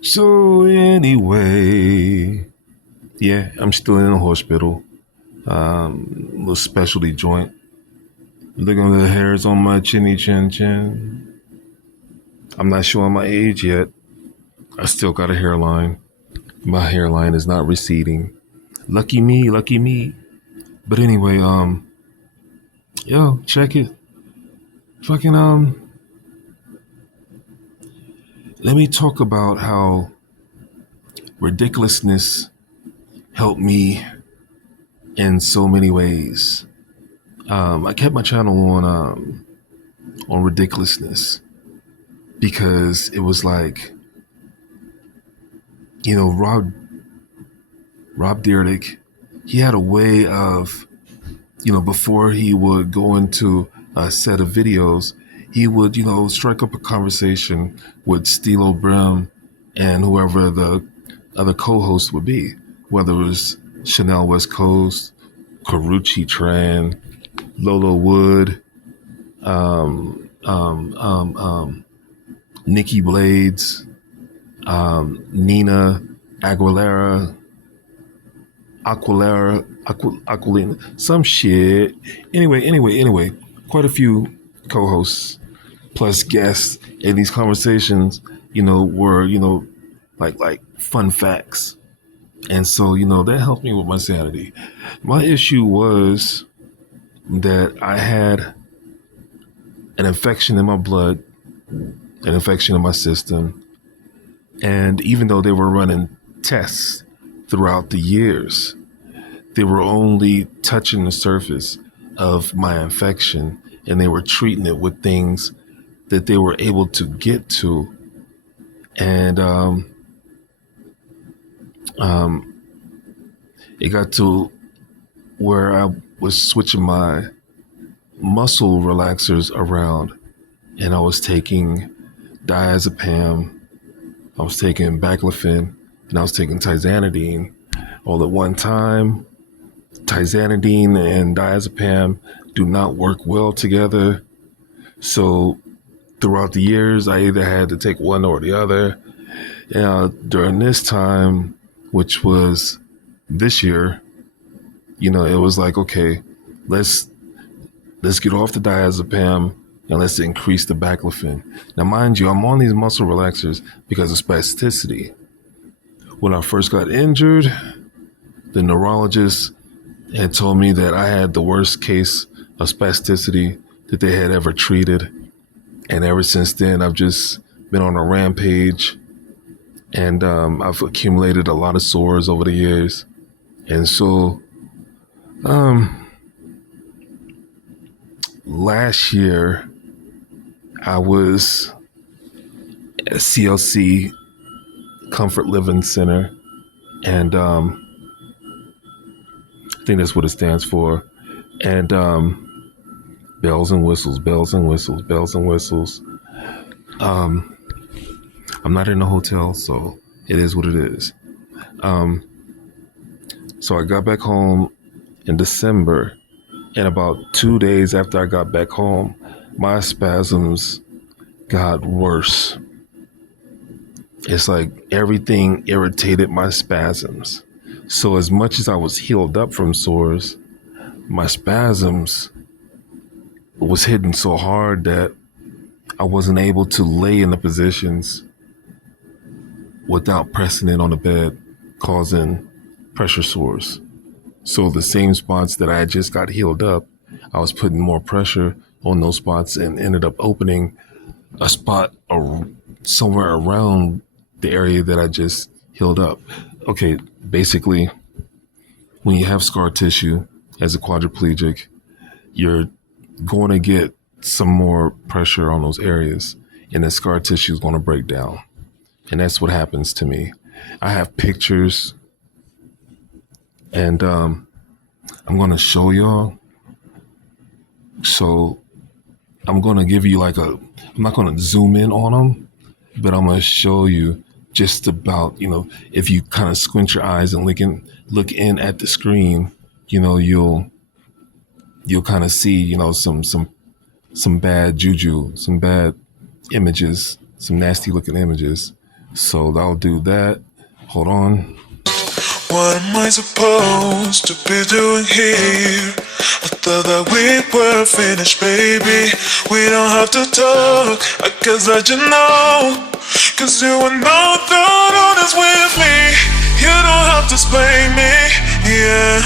So anyway, yeah, I'm still in the hospital. Little specialty joint. Looking at the hairs on my chinny chin. I'm not showing my age yet. I still got a hairline. My hairline is not receding. Lucky me, lucky me. But anyway, yo, check it. Fucking let me talk about how ridiculousness helped me in so many ways. I kept my channel on ridiculousness because it was like, Rob Dyrdek, he had a way of, before he would go into a set of videos, he would, strike up a conversation with Stilo Brim and whoever the other co-host would be, whether it was Chanel West Coast, Karuchi Tran, Lolo Wood, Nikki Blades, Nina Aquilina, some shit. Anyway, quite a few co-hosts plus guests in these conversations, were, like fun facts. And so, that helped me with my sanity. My issue was that I had an infection in my blood, an infection in my system. And even though they were running tests throughout the years, they were only touching the surface of my infection, and they were treating it with things that they were able to get to. And it got to where I was switching my muscle relaxers around, and I was taking diazepam, I was taking baclofen, and I was taking tizanidine all at one time. Tizanidine and diazepam do not work well together. So throughout the years, I either had to take one or the other. During this time, which was this year, it was like, okay, let's get off the diazepam and let's increase the baclofen. Now, mind you, I'm on these muscle relaxers because of spasticity. When I first got injured, the neurologist had told me that I had the worst case of spasticity that they had ever treated. And ever since then, I've just been on a rampage, and I've accumulated a lot of sores over the years. And so last year, I was at CLC Comfort Living Center, and I think that's what it stands for. And bells and whistles. I'm not in a hotel, so it is what it is. So I got back home in December, and about 2 days after I got back home, my spasms got worse. It's like everything irritated my spasms. So as much as I was healed up from sores, my spasms was hitting so hard that I wasn't able to lay in the positions without pressing it on the bed, causing pressure sores. So the same spots that I just got healed up, I was putting more pressure on those spots and ended up opening a spot somewhere around the area that I just healed up. Okay, basically, when you have scar tissue as a quadriplegic, you're going to get some more pressure on those areas, and the scar tissue is going to break down. And that's what happens to me. I have pictures, and I'm going to show y'all. So I'm going to give you I'm not going to zoom in on them, but I'm going to show you just about, if you kind of squint your eyes and look in at the screen, you'll kind of see, some bad juju, some bad images some nasty looking images. So I'll do that. Hold on. What am I supposed to be doing here? I thought that we were finished, baby. We don't have to talk, I guess that you know. Cause you are not that honest with me. You don't have to explain me, yeah.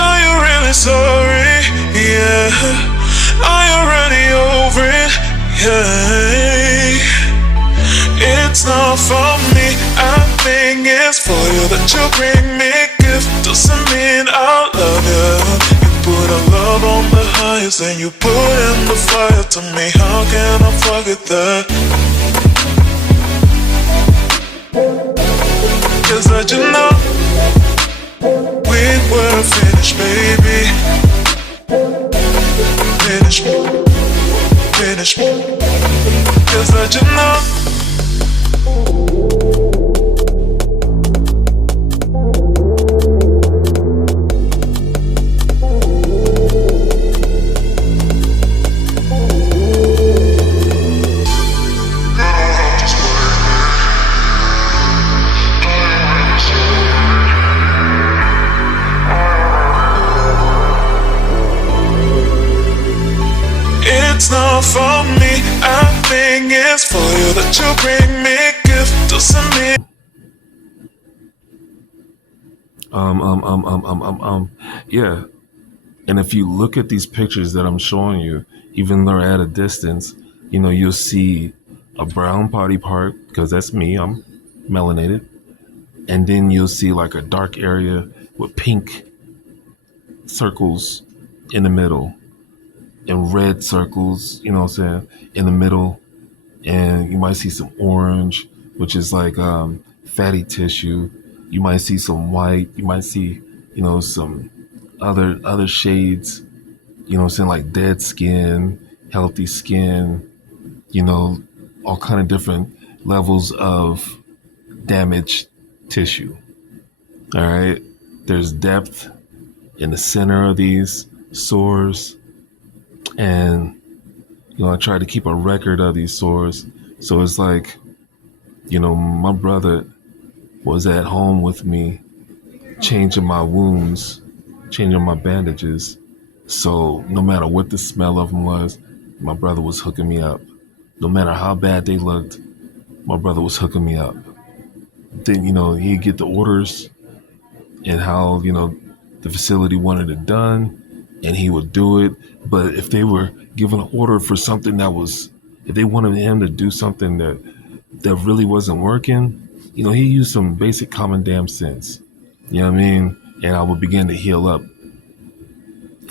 Are you really sorry, yeah. Are you already over it, yeah. It's not for me, I think it's for you that you bring me gift. Doesn't mean I love you. You put our love on the highest and you put in the fire to me. How can I forget that? Cause that you know we were finished, baby. Finish me, finish me. Cause that you know. It's not for me, I think it's for you that you bring me gift. Doesn't mean yeah. And if you look at these pictures that I'm showing you, even though they're at a distance, you know, you'll see a brown body part, because that's me, I'm melanated. And then you'll see like a dark area with pink circles in the middle and red circles, you know what I'm saying, in the middle. And you might see some orange, which is like fatty tissue. You might see some white. You might see, you know, some other shades, you know what I'm saying, like dead skin, healthy skin, you know, all kind of different levels of damaged tissue. All right. There's depth in the center of these sores. And, you know, I try to keep a record of these sores. So it's like, you know, my brother was at home with me, changing my wounds, changing my bandages. So no matter what the smell of them was, my brother was hooking me up. No matter how bad they looked, my brother was hooking me up. Then, you know, he'd get the orders and how, you know, the facility wanted it done, and he would do it. But if they were given an order for something that was, if they wanted him to do something that really wasn't working, you know, he used some basic common damn sense. You know what I mean? And I would begin to heal up.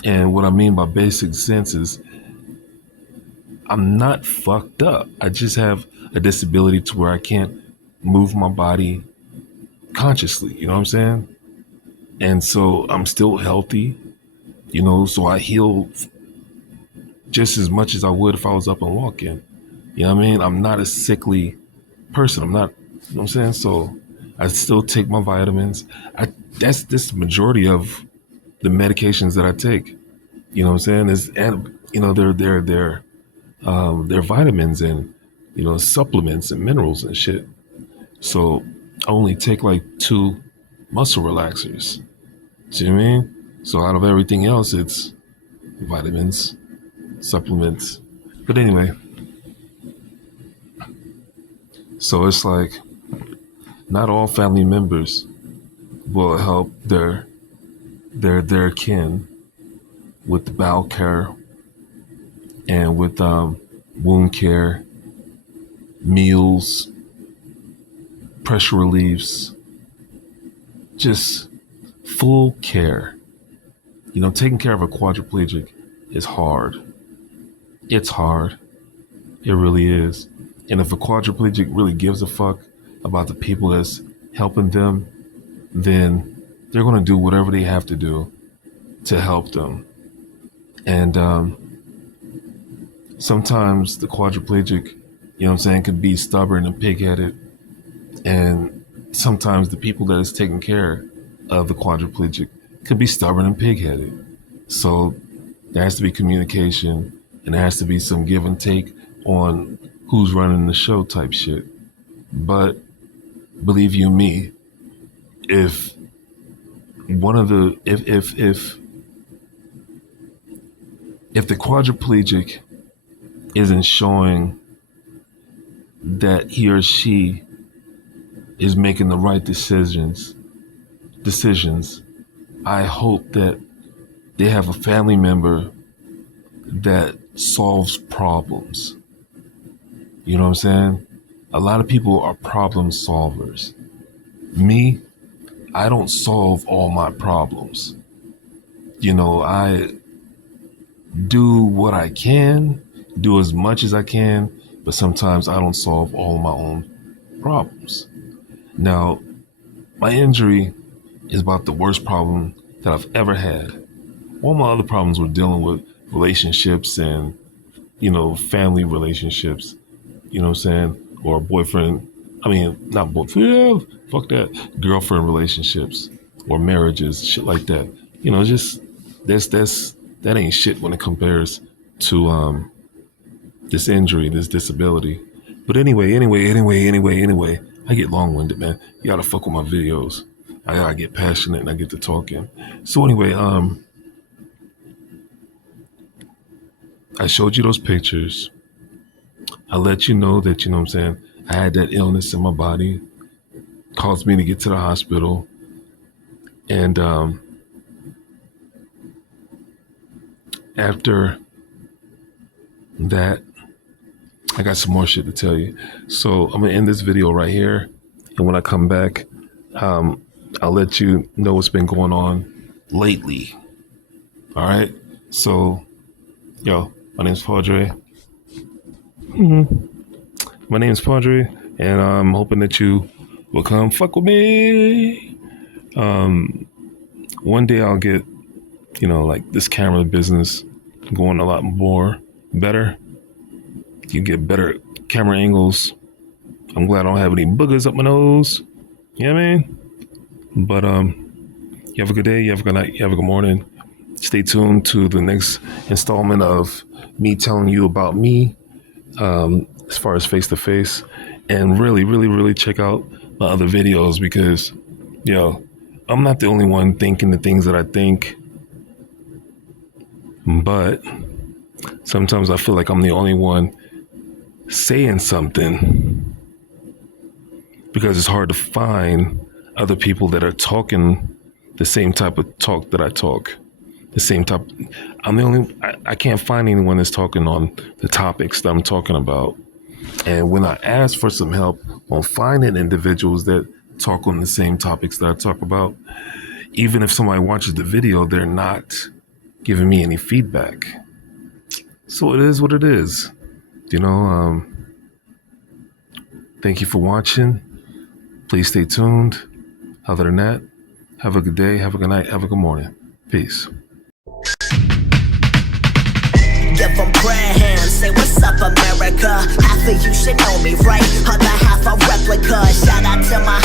And what I mean by basic sense is I'm not fucked up. I just have a disability to where I can't move my body consciously. You know what I'm saying? And so I'm still healthy, you know, so I heal just as much as I would if I was up and walking. You know what I mean? I'm not a sickly person. I'm not, you know what I'm saying? So I still take my vitamins. That's this majority of the medications that I take. You know what I'm saying? Is, and you know, they're vitamins and, you know, supplements and minerals and shit. So I only take like 2 muscle relaxers. See what I mean? So out of everything else, it's vitamins, supplements. But anyway, so it's like not all family members will help their kin with the bowel care and with wound care, meals, pressure reliefs, just full care. You know, taking care of a quadriplegic is hard. It's hard. It really is. And if a quadriplegic really gives a fuck about the people that's helping them, then they're going to do whatever they have to do to help them. And sometimes the quadriplegic, you know what I'm saying, can be stubborn and pig-headed. And sometimes the people that is taking care of the quadriplegic could be stubborn and pig-headed. So there has to be communication, and there has to be some give and take on who's running the show type shit. But believe you me, if one of the if the quadriplegic isn't showing that he or she is making the right decisions, I hope that they have a family member that solves problems. You know what I'm saying? A lot of people are problem solvers. Me, I don't solve all my problems. You know, I do what I can, do as much as I can, but sometimes I don't solve all of my own problems. Now, my injury is about the worst problem that I've ever had. All my other problems were dealing with relationships and, you know, family relationships, you know what I'm saying? Or boyfriend, not boyfriend, fuck that, girlfriend relationships or marriages, shit like that. You know, just, that ain't shit when it compares to this injury, this disability. But anyway, I get long-winded, man. You gotta fuck with my videos. I gotta get passionate and I get to talking. So anyway, I showed you those pictures. I let you know that, you know what I'm saying, I had that illness in my body, caused me to get to the hospital. And after that, I got some more shit to tell you. So I'm gonna end this video right here. And when I come back, I'll let you know what's been going on lately. All right. So, yo, my name's Podrey. My name's Podrey, and I'm hoping that you will come fuck with me. One day I'll get, you know, like this camera business going a lot more better. You get better camera angles. I'm glad I don't have any boogers up my nose. You know what I mean? But you have a good day, you have a good night, you have a good morning. Stay tuned to the next installment of me telling you about me, as far as face-to-face. And really check out my other videos because, yo, I'm not the only one thinking the things that I think. But sometimes I feel like I'm the only one saying something because it's hard to find other people that are talking the same type of talk that I talk. The same type. I can't find anyone that's talking on the topics that I'm talking about. And when I ask for some help on finding individuals that talk on the same topics that I talk about, even if somebody watches the video, they're not giving me any feedback. So it is what it is. You know, thank you for watching. Please stay tuned. Other than that, have a good day, have a good night, have a good morning. Peace. Give them prayer hands, say what's up America. Half of you should know me, right? Other half a replica. Shout out to my